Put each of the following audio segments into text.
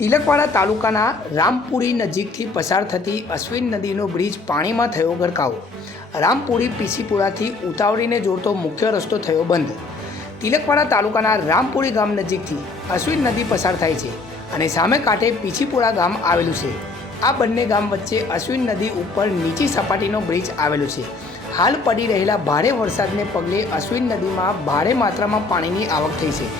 તિલકવાડા તાલુકાના રામપુરી નજીકથી પસાર થતી અશ્વિન નદીનો બ્રિજ પાણીમાં થયો ગરકાવ. રામપુરી પીસીપુરાથી ઉતાવળીને જોડતો મુખ્ય રસ્તો થયો બંધ. તિલકવાડા તાલુકાના રામપુરી ગામ નજીકથી અશ્વિન નદી પસાર થાય છે અને સામે કાંઠે પીછીપુરા ગામ આવેલું છે. આ બંને ગામ વચ્ચે અશ્વિન નદી ઉપર નીચી સપાટીનો બ્રિજ આવેલો છે. હાલ પડી રહેલા ભારે વરસાદને પગલે અશ્વિન નદીમાં ભારે માત્રામાં પાણીની આવક થઈ છે.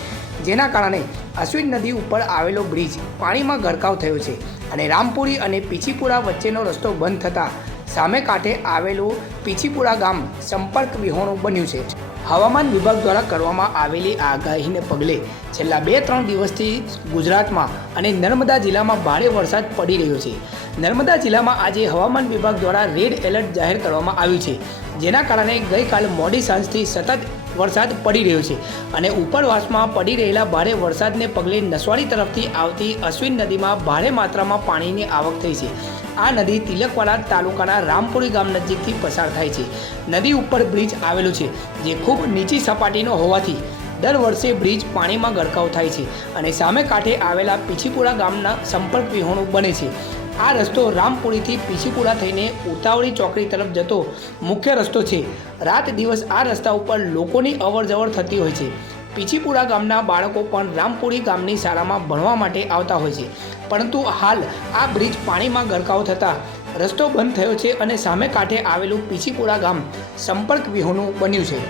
જેના કારણે અશ્વિન નદી ઉપર આવેલો બ્રિજ પાણીમાં ગરકાવ થયો છે અને રામપુરી અને પીછીપુરા વચ્ચેનો રસ્તો બંધ થતાં સામે કાંઠે આવેલું પીછીપુરા ગામ સંપર્ક વિહોણું બન્યું છે. હવામાન વિભાગ દ્વારા કરવામાં આવેલી આગાહીને પગલે છેલ્લા બે ત્રણ દિવસથી ગુજરાતમાં અને નર્મદા જિલ્લામાં ભારે વરસાદ પડી રહ્યો છે. નર્મદા જિલ્લામાં આજે હવામાન વિભાગ દ્વારા રેડ એલર્ટ જાહેર કરવામાં આવ્યું છે, જેના કારણે ગઈકાલ મોડી સાંજથી સતત વરસાદ પડી રહ્યો છે અને ઉપરવાસમાં પડી રહેલા ભારે વરસાદને પગલે નસવાડી તરફથી આવતી અશ્વિન નદીમાં ભારે માત્રામાં પાણીની આવક થઈ છે. આ નદી તિલકવાડા તાલુકાના રામપુરી ગામ નજીકથી પસાર થાય છે. નદી ઉપર બ્રિજ આવેલો છે, જે ખૂબ નીચી સપાટીનો હોવાથી દર વર્ષે બ્રિજ પાણીમાં ગરકાવ થાય છે અને સામે કાંઠે આવેલા પીછીપુરા ગામના સંપર્ક વિહોણું બને છે. આ રસ્તો રામપુરીથી પીસીપુરા થઈને ઉતાવળી ચોકડી તરફ જતો મુખ્ય રસ્તો છે. રાત દિવસ આ રસ્તા ઉપર લોકોની અવરજવર થતી હોય છે. પીછીપુરા ગામના બાળકો પણ રામપુરી ગામની શાળામાં ભણવા માટે આવતા હોય છે. પરંતુ હાલ આ બ્રિજ પાણીમાં ગરકાવ થતાં રસ્તો બંધ થયો છે અને સામે કાંઠે આવેલું પીછીપુરા ગામ સંપર્ક વિહોણું બન્યું છે.